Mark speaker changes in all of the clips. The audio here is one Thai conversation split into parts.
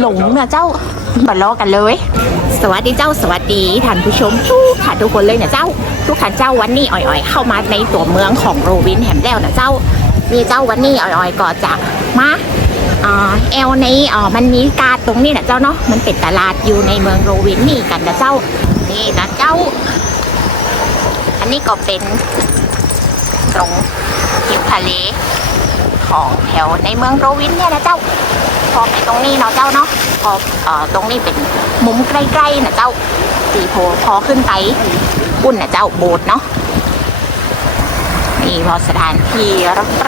Speaker 1: หลงนะเจ้ามาล้อกันเลย สวัสดีเจ้าสวัสดีท่านผู้ชมทุกท่านทุกคนเลยนะเจ้า ทุกท่านเจ้าวันนี้อ่อยๆ เข้ามาในตัวเมืองของโรวินแฮมแล้วนะเจ้ามีเจ้าวันนี้อ่อยๆก็จะมาอ่าแอลในอ่ามันมีการดตรงนี้นะเจ้าเนาะมันเป็นตลาดอยู่ในเมืองโรวินนี่กันนะเจ้านี่นะเจ้า อันนี้ก็เป็นตรงทิวทะเล ของแถวในเมืองโรวินเนี่ยนะเจ้า พอไปตรงนี้เนาะเจ้าเนาะพอเอ่อตรงนี้เป็นมุมใกล้ๆนะเจ้าตีโพพอขึ้นไปอุ่นนะเจ้าโบสเนาะนี่พอสถานที่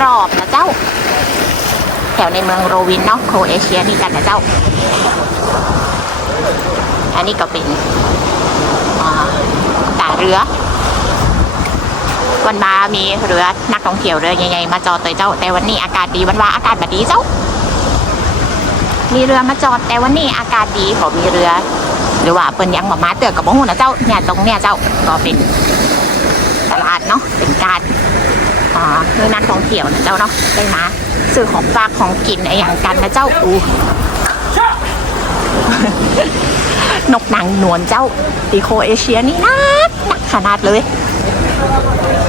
Speaker 1: รอบๆนะเจ้า แถวในเมืองโรวินเนาะโครเอเชียนี่กันนะเจ้า อันนี้ก็เป็นอ่าตาเรือ วันมามีเรือนักท่องเที่ยวเรือใหญ่ๆมาจอดตัวเจ้า แต่วันนี้อากาศดีวันว่าอากาศบดีเจ้า มีเรือมาจอดแต่วันนี้อากาศดีขอมีเรือ หรือว่าเปิ้นยังมามาเตือกับบ้งหูนะเจ้าเนี่ยตรงเนี่ยเจ้าก็เป็นตลาดเนาะเป็นการอ่าเพื่อนักท่องเที่ยวนะเจ้าเนาะได้มาซื้อของฝากของกินอะไรอย่างกันนะเจ้าอูนกนางนวลเจ้าตีโคเอเชียนี่นักนักขนาดเลย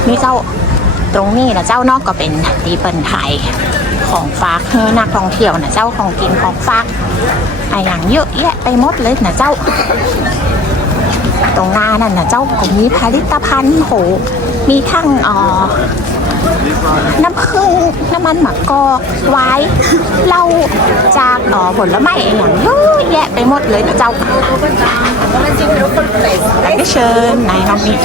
Speaker 1: นี่เจ้าตรงนี้นะเจ้านอกก็เป็นตีเปิลไทยของฝากเฮอนักท่องเที่ยวนะเจ้าของกินของฝากอะไรอย่างเยอะแยะไปหมดเลยนะเจ้า ตรงหน้านั่นนะเจ้าก็มีผลิตภัณฑ์โห มีทั้งเอ่อน้ำผึ้งน้ำมันหมักกอกไวน์เหล้าจากเอ่อผลไม้อย่างเยอะแยะไปหมดเลยนะเจ้าไปเชิญนายน้องนี่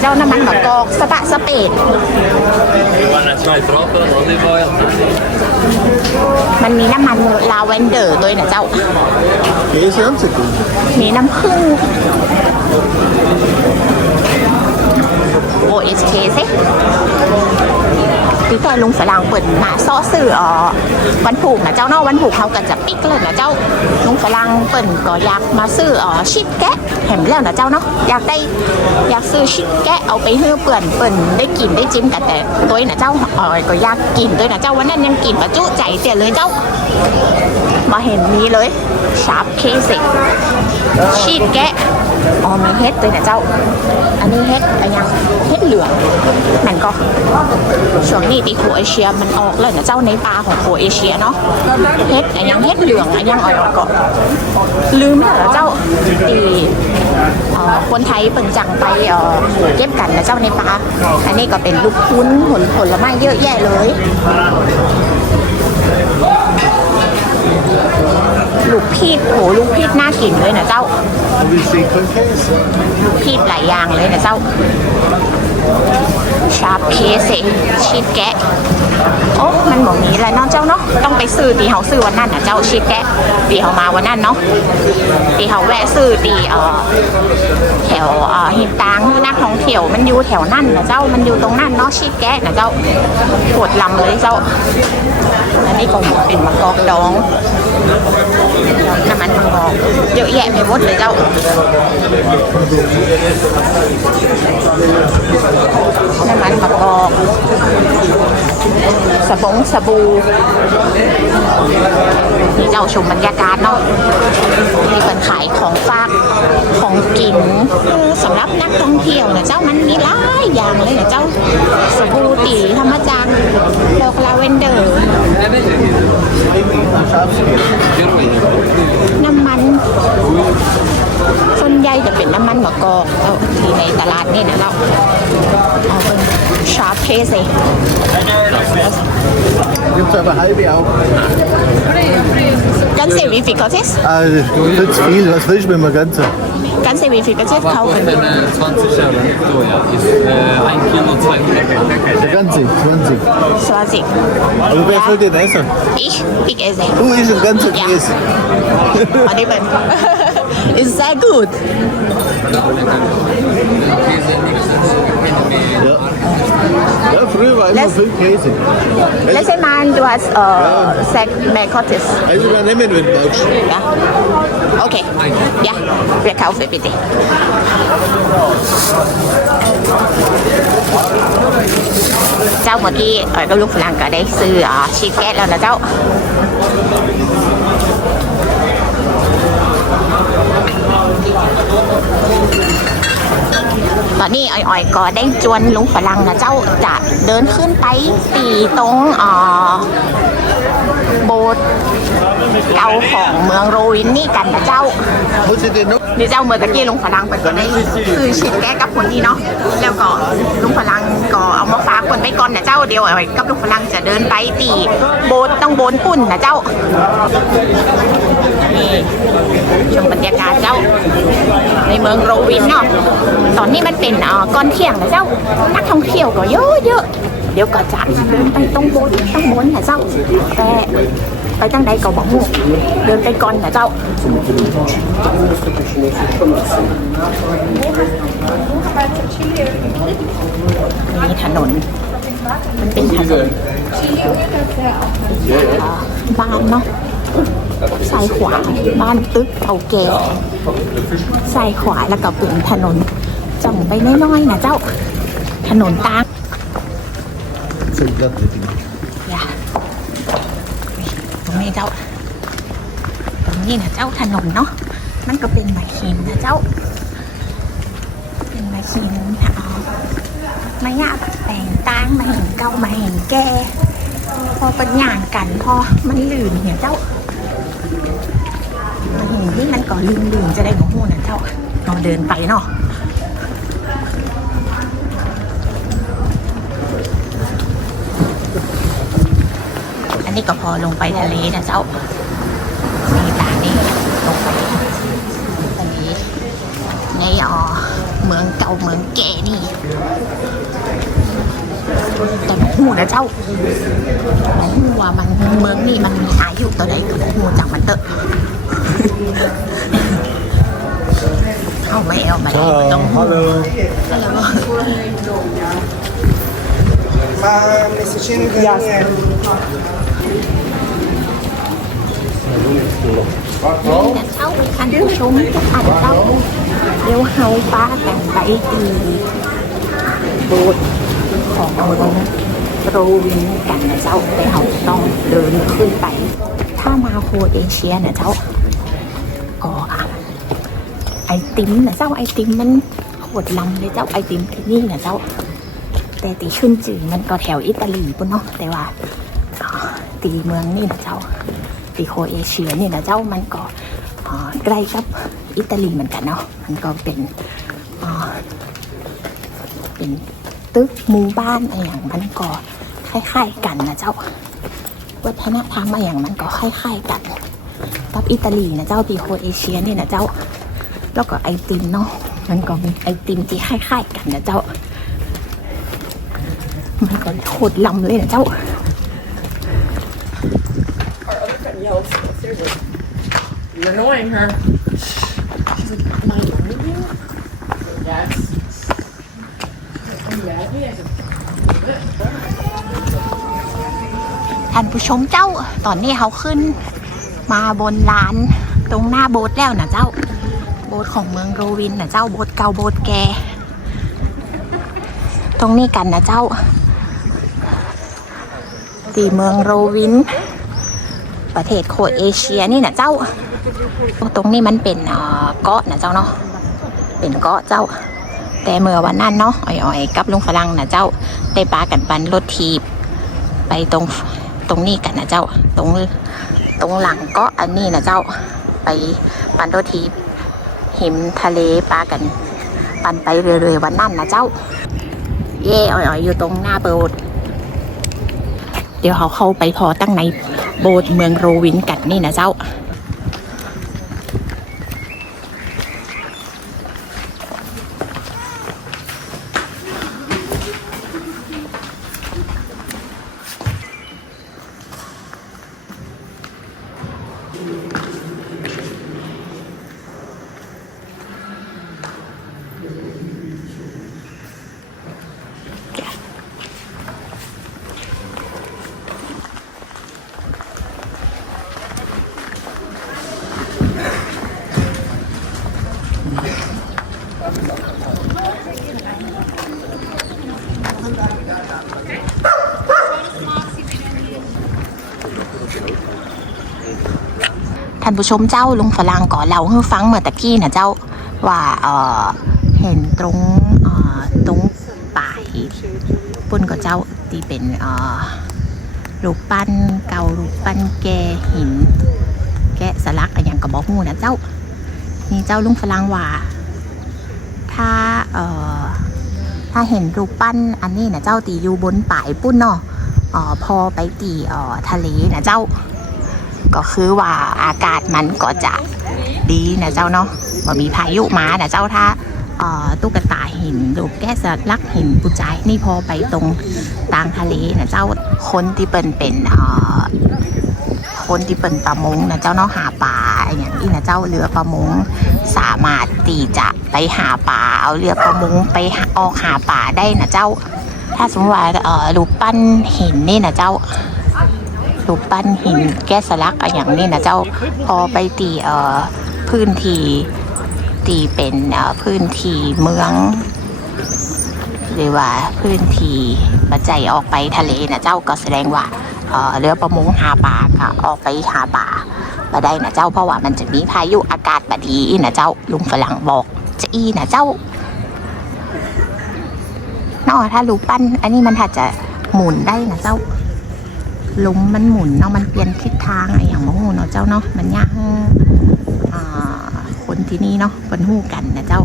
Speaker 1: เจ้าน้ำมันมะกอกสปะสเปด
Speaker 2: You wanna try truffle, olive oil?
Speaker 1: มันมีน้ำมันลาเวนเดอร์ด้วยนะเจ้า
Speaker 3: Käse haben sie gut.
Speaker 1: มีน้ำผึ้ง OSK สิพี่แต่ลุงฝรั่งเปิดมาซ้อสื่ออ๋อวันผูกนะเจ้าเนอกวันผูกเขาก็จะปิกเลยนะเจ้าลุงฝรั่งเปิ่นก็อยากมาซื้ออ๋อชิดแกะเห็นแล้วนะเจ้าเนาะอยากได้อยากซื้อชิดแกะเอาไปให้เปื่อนเปิ่นได้กินได้จิ้มกันแต่ตัวนะเจ้าอ๋อก็อยากกินด้วยนะเจ้าวันนั้นยังกินมาจุใจเสียเลยเจ้ามาเห็นนี้เลยชาร์ปเคสิชีดแกะ อ๋อมีเฮ็ดด้วยนะเจ้า อันนี้เฮ็ดอะไรยังเฮ็ดเหลืองมันก็ช่วงนี้ที่โคเอเชียมันออกเลยนะเจ้าในปลาของโคเอเชียเนาะเฮ็ดอะไรยังเฮ็ดเหลืองอะไรยังอ่อยๆก็ลืมแล้วเหรอเจ้าตีคนไทยเปิ่นจังไปเอ่อเก็บกันนะเจ้าในปลาอันนี้ก็เป็นลูกคุ้นผลผลไม้เยอะแยะเลยลูกพีดโหลูกพีดน่ากินเลยนะเจ้า พีดหลายอย่างเลยนะเจ้า ชาร์ปเคสชีสแกะ โอ้มันบอกนี้แหละเนาะเจ้าเนาะ ต้องไปซื้อตีเขาซื้อวันนั้นนะเจ้าชีสแกะตีเขามาวันนั้นเนาะตีเขาแวะซื้อตีเอ่อแถวเอ่อหินตางนักท่องเที่ยวมันอยู่แถวนั่นนะเจ้า มันอยู่ตรงนั่นเนาะชีสแกะนะเจ้าปวดลำเลยเจ้า อันนี้ก็เป็นมะกอกดอง น้ำมันมะกอกเยอะแยะไปหมดเลยเจ้าน้ำมันมะกอกสบงสบู่นี่เราชมบรรยากาศเนาะที่เป็นขายของฝาก ของกินคือสำหรับนักท่องเที่ยวนะเจ้ามันมีหลายอย่างเลยนะเจ้าสบู่ตีธรรมจักรดอกลาเวนเดอร์ น้ำมันส่วนใหญ่จะเป็นน้ำมันมะกอกเอาที่ในตลาดนี่นะเราเอาเป็นชาร์ปเพสเอง
Speaker 3: Gibt aber halbe auch.
Speaker 1: Ganz sehr wie viel kostet es?
Speaker 3: Ah, das ist viel. Was willst du mit dem Ganzen?
Speaker 1: Ganz sehr wie viel kostet es?
Speaker 2: Aber
Speaker 1: Kaufen.
Speaker 2: kostet äh, 20 Euro. So, ja. Ist äh, 1 Kilo 200
Speaker 3: Der ganze, 20.
Speaker 1: 20.
Speaker 3: Aber wer
Speaker 1: Ja.
Speaker 3: soll den essen?
Speaker 1: Ich, ich esse.
Speaker 3: Du isst den ganzen
Speaker 1: Ja.
Speaker 3: Käse.
Speaker 1: อันนี้เป็น Ist sehr gut.
Speaker 3: Ja. Ja, früher war immer
Speaker 1: Lass-
Speaker 3: viel Käse.
Speaker 1: Letztes Mal du hast äh, sechs Meerkottes.
Speaker 3: Also übernehmen, wenn du magst.
Speaker 1: Ja. Okay. Ja, wir kaufen bitte. เจ้าเมื่อกี้เอ่อก็ลูกฝรั่งก็ได้ซื้ออ่าชีสแก๊สแล้วนะเจ้า ตอนนี้อ่อยๆก็ได้จวนลุงฝรั่งนะเจ้าจะเดินขึ้นไปตีตรงอ่อโบสถ์เก่าของเมืองโรวินนี่กันนะเจ้า
Speaker 3: Muss ich den noch?
Speaker 1: นี่เจ้าเมื่อตะกี้ลุงฝรั่งเปิดก็ได้คือชิดแก้กับคนนี้เนาะแล้วก็ลุงฝรั่งก็เอามาฝากคนไปก่อนนะเจ้าเดี๋ยวเอาไว้กับลุงฝรั่งจะเดินไปตีโบสถ์ต้องโบนปุ่นนะเจ้านี่ชมบรรยากาศเจ้า ในเมืองโรวินเนาะตอนนี้มันเป็นเอ่อก่อนเที่ยงนะเจ้านักท่องเที่ยวก็เยอะเยอะๆเดี๋ยวก็จะเดินไปตรงโบนต้องโบนนะเจ้าแต่ ไปตั้งใดก็บอกหมู่เดินไปก่อนนะเจ้ามีถนน มันเป็นถนนบ้านเนาะซ้ายขวาบ้านตึกเก่าแก่ซ้ายขวาแล้วก็เป็นถนนจ่องไปน้อยๆนะเจ้า ถนนตาง
Speaker 3: Zum Blatt mit ihm.
Speaker 1: อย่าตรง เจ้า ตรงนี้นะเจ้าถนนเนาะ มันก็เป็นไม้หินนะเจ้า เป็นไม้หินะอ๋อไม้ยากแต่งตั้งไม้หินเก่าไม้หินแก่พอเป็นอย่างกัน พอมันลื่นเนี่ยเจ้าไม้หินที่มันก็ลื่นลื่นๆจะได้ของหูนะเจ้าเราเดินไปเนาะ นนี้ก็พอลงไปทะเลนะเจ้านี่ตานี่ลงไปทะเลในอ๋อเมืองเก่าเมืองแก่นี่แต่บอกหูนะเจ้าบอกหูว่ามันเมืองนี่มันมีอายุตัวใดก็บอกหูจากมันเตอะเอาไม่เอาไม่ต้องหู
Speaker 3: hallo.
Speaker 1: แล้วก็ นี่นะเจ้าท่านผู้ชมทุกท่านเจ้าเดี๋ยวเฮาป้ากันไปที่โบสของเมืองโรวินกันนะเจ้าแต่เราต้องเดินขึ้นไป ถ้ามาโคเอเชียนะเจ้าก็อะไอติมนะเจ้าไอติมมันโหดลำเลยเจ้าไอติมที่นี่นะเจ้า แต่ตีขึ้นจืดมันก็แถวอิตาลีปุ่นเนาะแต่ว่าตีเมืองนี่นะเจ้า ตีโคเอเชียเนี่ยนะเจ้ามันก็ใกล้กับอิตาลีเหมือนกันเนาะมันก็เป็นเป็นตึกหมู่บ้านอะไรอย่างมันก็คล้ายๆกันนะเจ้าวัฒนธรรมอะไรอย่างมันก็คล้ายๆกันกับอิตาลีนะเจ้าตีโคเอเชียเนี่ยนะเจ้าแล้วก็ไอติมเนาะมันก็มีไอติมที่คล้ายๆกันนะเจ้ามันก็โคตรลำเลยนะเจ้า
Speaker 4: You're annoying her. She's like, am I annoying you? Yes. Are you mad at me? I said,
Speaker 1: ท่านผู้ชมเจ้า ตอนนี้เขาขึ้น มาบนลาน ตรงหน้าโบสถ์แล้วนะเจ้า โบสถ์ของเมืองโรวินนะเจ้า โบสถ์เก่าโบสถ์แก ตรงนี้กันนะเจ้า ตีเมืองโรวิน ประเทศโคเอเชียนี่นะเจ้า ตรงนี้มันเป็นเกาะนะเจ้าเนาะเป็นเกาะเจ้า แต่เมื่อวันนั้นเนาะอ่อยๆกับลุงฝรั่งนะเจ้าได้ปากันปันรถทีบไปตรงตรงนี้กันนะเจ้า ตรงตรงหลังเก็อันนี้นะเจ้า ไปปันรถทีบหิมทะเลปลากันปันไปเรื่อยๆวันนั้นนะเจ้า เย่อ่อยๆอยู่ตรงหน้าโบสถ์เดี๋ยวเขาเข้าไปพอตั้งในโบสถ์เมืองโรวินกันนี่นะเจ้า ท่านผู้ชมเจ้าลุงฝรั่งก่อนเราให้ฟังเมื่อตะกี้นะเจ้าว่าเออเห็นตรงเออตรงป่ายปุ่นก็เจ้าที่เป็นเออรูปปั้นเก่ารูปปั้นแกหิน แกะสลักอะไรอย่างกับบอกหูนะเจ้านี่เจ้าลุงฝรั่งว่า ถ้าเออถ้าเห็นรูปปั้นอันนี้นะเจ้าตีอยู่บนป่ายปุ้นเนาะอ่อพอไปตีอ่อทะเลนะเจ้า ก็คือว่าอากาศมันก็จะดีนะเจ้าเนาะว่ามีพายุมานะเจ้าถ้าตุ๊กตาหินรูแก้สลักหินปูจายนี่พอไปตรงตางทะเลนะเจ้าคนที่เป็นเป็นคนที่เป็นประมงนะเจ้าเนาะหาปลาอย่างนี้นะเจ้าเรือประมงสามารถตีจะไปหาปลาเอาเรือประมงไปออกหาปลาได้นะเจ้า ถ้าสมมติว่ารูปปั้นหินนี่นะเจ้า รูปปั้นหินแก้สลักอะไรอย่างนี้นะเจ้าพอไปตีเอ่อพื้นที่ตีเป็นเอ่อพื้นที่เมืองหรือว่าพื้นที่ปัจจัยออกไปทะเลนะเจ้าก็แสดงว่าเออเรือประมงหาปลาก็ออกไปหาปลามาได้นะเจ้าเพราะว่ามันจะมีพายุอากาศบดีนะเจ้าลุงฝรั่งบอกจะอีนะเจ้านอะถ้ารูปปั้น อันนี้มันอาจะหมุนได้นะเจ้า ลมมันหมุนเนาะมันเปลี่ยนทิศทางอะไรอย่างมะฮูเนาะเจ้าเนาะมันยากอ่าคนที่นี่เนาะเป็นหู้กันนะเจ้า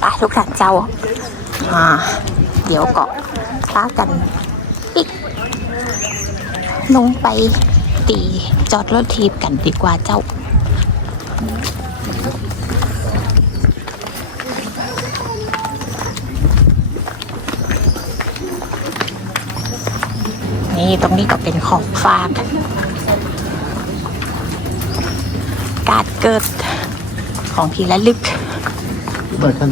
Speaker 1: ไปทุกท่านเจ้าเดี๋ยวเก็ป้ากันอีกลงไปตีจอดรถทีบกันดีกว่าเจ้า นี่ตรงนี้ก็เป็นของฝากการดเกิดของทีละลึก
Speaker 3: Maar ik kan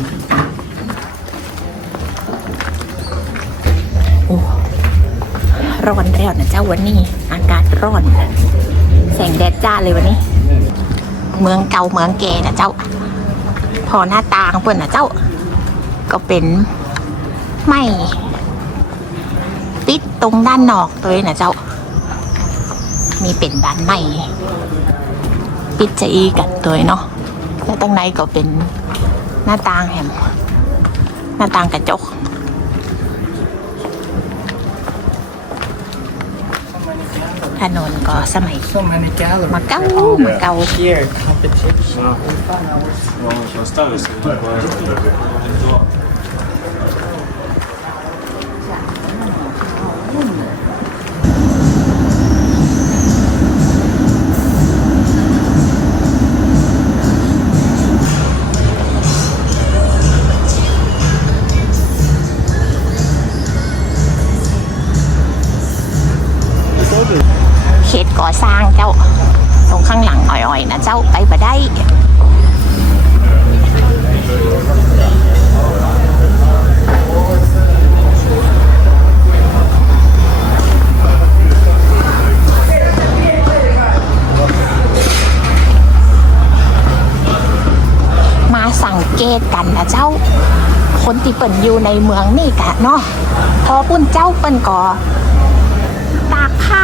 Speaker 1: โอ้ร้อนแล้วนะเจ้าวันนี้ อากาศร้อน แสงแดดจ้าเลยวันนี้ เมืองเก่าเมืองแก่นะเจ้า พอหน้าตางเพื่อนนะเจ้า ก็เป็นไม้ ปิดตรงด้านนอกเลยนะเจ้า มีเป็นบานไม้ปิดจะอีกันตัวเนาะแล้วตั้งในก็เป็นหน้าต่างแหมหน้าต่างกระจกถนนก็สมัย
Speaker 5: So many galleries.
Speaker 1: มาเก้ามาเก้า
Speaker 5: Here, competition.
Speaker 1: เขตก่อสร้างเจ้า ตรงข้างหลังอ่อยๆนะเจ้าไปบ่ได้มาสังเกตกันนะเจ้า คนที่เปิ่นอยู่ในเมืองนี่กะเนาะพอปุ้นเจ้าเปิ่นก่อตากผ้า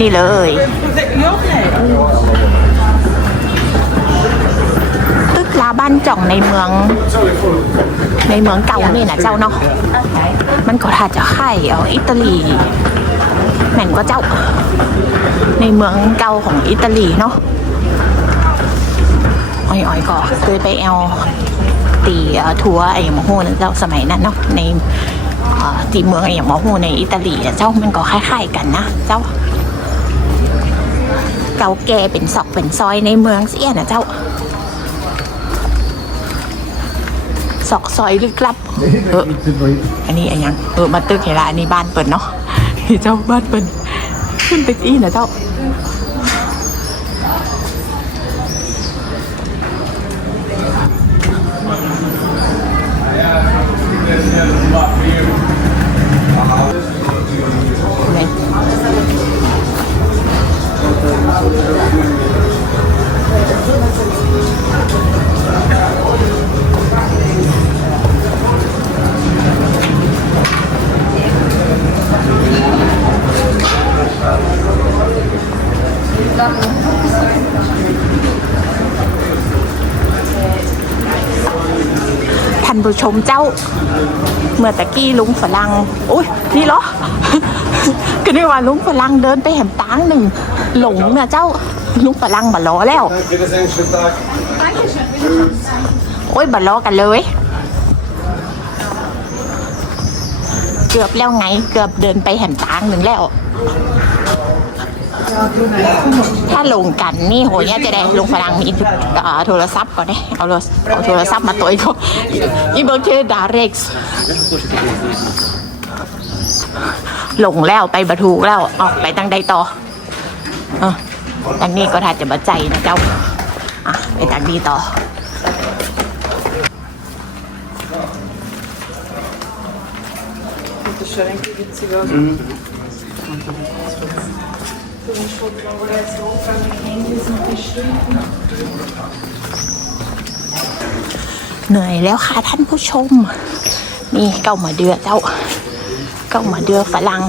Speaker 1: นี้เลย ตึกลาบ้านจ่องในเมือง ในเมืองเก่านี่นะเจ้าเนาะมันก็ถ้าจะไข่เอาอิตาลีแม่นก็เจ้า ในเมืองเก่าของอิตาลีเนาะอ้อยๆก็เคยไปแอลตีเอ่อทัวร์ไอ้หมอฮูนั่นเจ้าสมัยนั้นเนาะในตีเมืองไอ้หมอฮูในอิตาลีเจ้ามันก็คล้ายๆกันนะเจ้า เก่าแก่เป็นซอกเป็นซอยในเมืองเสียนะเจ้าซอกซอยลึกลับเอออันนี้อันยังเออมาตึกเห็นละอันนี้บ้านเปิดเนาะเจ้าบ้านเปิดขึ้นตึกอีนะเจ้าไผู้ชมเจ้า เมื่อตะกี้ลุงฝรั่งอุ้ยนี่เหรอ ก็นึกว่าลุงฝรั่งเดินไปแหมตางหนึ่ง หลงเนี่ยเจ้าลุงฝรั่งบัล้อแล้ว โอ้ยบัล้อกันเลย เกือบแล้วไง เกือบเดินไปแหมตางหนึ่งแล้ว ถ้าลงกันนี่โหเนี่ยจะได้ลุงฝรั่งมีเอ่อโทรศัพท์ก่อนเนี่ยเอาโทรเอาโทรศัพท์มาตัวอีกเขาอีเบอร์เคดาเร็กซ์หลงแล้วไปบรรทุกแล้วออกไปตั้งใดต่อเออตั้งนี้ก็ถ้าจะมาใจนะเจ้าอะไปตั้งนี้ต่อ
Speaker 4: Lite kärring till ditt cigarr. Mm.
Speaker 1: เหนื่อยแล้วค่ะท่านผู้ชมนี่เก้ามาเดือเจ้า เก้ามาเดือฝรั่ง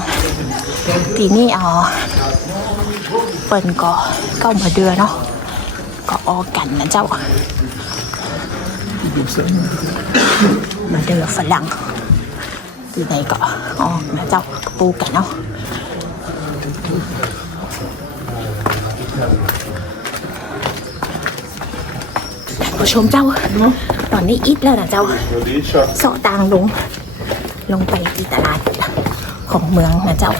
Speaker 1: ทีนี่เอาเปิ่นก็เก้ามาเดือเนาะก็ออกกันนะเจ้า มาเดือฝรั่งทีไหนก็ออกนะเจ้าปูกันเนาะท่าน ผู้ชมเจ้าตอนนี้อิดแล้วนะเจ้าเสาะตางลง ลงไปที่ตลาดของเมืองนะเจ้า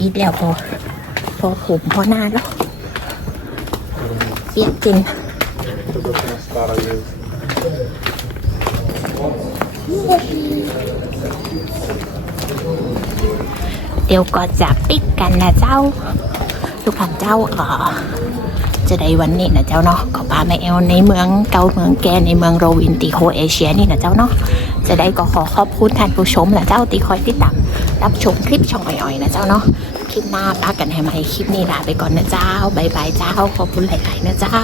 Speaker 1: อีกแล้วพอ พอผมพอน้าแล้วเปียกจริง เดี๋ยวก็จะปิกกันนะเจ้าทุกท่านเจ้าเออจะได้วันนี้นะเจ้าเนาะก็พามาเอลในเมืองเกาเมืองแกในเมืองโรวินติโคเอเชียนี่นะเจ้าเนาะจะได้ก็ขอขอบคุณท่านผู้ชมและเจ้าที่คอยติดตามรับชมคลิปช่องอ่อยๆนะเจ้าเนาะคลิปหน้าปากันให้ไหมคลิปนี้ลาไปก่อนนะเจ้าบายบายเจ้าขอบคุณหลายๆนะเจ้า